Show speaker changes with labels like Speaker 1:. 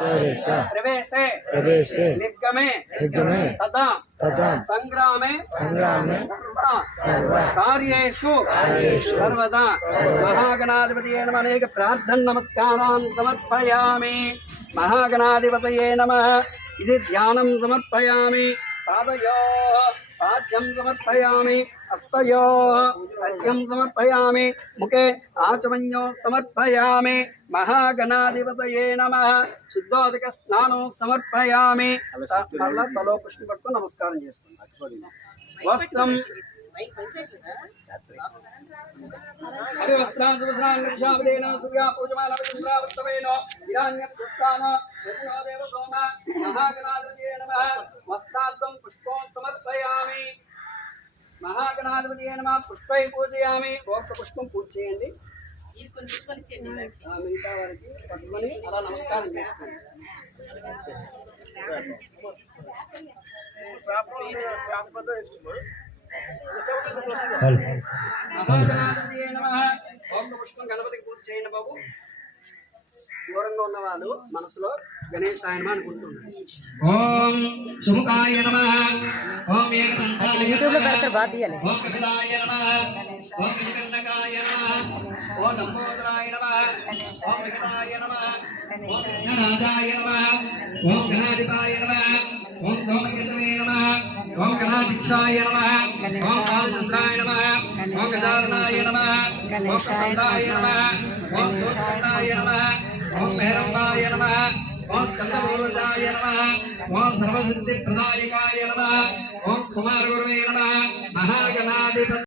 Speaker 1: ప్రవేశే
Speaker 2: ప్రవేశే
Speaker 1: నిర్గమే
Speaker 2: నిర్గమే
Speaker 1: తదా
Speaker 2: తదా
Speaker 1: సంగ్రామే
Speaker 2: సంగ్రామే
Speaker 1: సర్వ
Speaker 2: కార్యేషు
Speaker 1: కార్యేషు
Speaker 2: సర్వదా
Speaker 1: మహాగణాధిపతి
Speaker 2: నమ అనేక ప్రార్థన నమస్కారాన్ సమర్పయామి మహాగణాధిపతయే నమ ఇది ధ్యానం సమర్పయామి పాదయో. समर्पयामि पादयोः पाद्यं समर्पयामि हस्तयोः अर्घ्यं समर्पयामि मुखे आचमन्यो समर्पयामि महागणाधिपतये नमः శుద్ధోదకస్నానం సమర్పయామి మళ్ళా తలో పుష్టి పట్టుకొని నమస్కారం చేసుకుంటాం వస్త్రం హరి వస్త్రాన్ సువస్త్రాన్ నిషాపదేన సూర్యా పూజమాన చంద్రావత్తమేన హిరణ్యపుస్తాన యజ్ఞోదేవ సోమ మహాగణాధిపతయే నమః వస్త్రార్థం మహాగణాధిపతయే నమః. పుష్పై పూజయామి ఒక్క పుష్పం పూజ చేయండి మిగతా వారికి పట్టుకొని అలా నమస్కారం చేసుకోండి పుష్పం గణపతికి పూజ చేయండి బాబు. దూరంగా ఉన్న వాళ్ళు మనసులో గణేష్ ఆయన అనుకుంటున్నారు. ఓం సుముఖాయ నమ.
Speaker 3: యూట్యూబ్లో పెడతారు బాగా తీయాలి
Speaker 2: ఓం నమ గణాధిపాయ నమ ఓం నమ ఓం గణాధిక్షాయ నమ ఓం కాళచంద్రాయ నమ ఓం నమ ఓం నమ ఓం నమ ఓం భైరవాయ నమ ఓం నమ ఓం సర్వసిద్ధిప్రదాయకాయ నమ కుమారగురవే నమ మహాగణాధిపతి.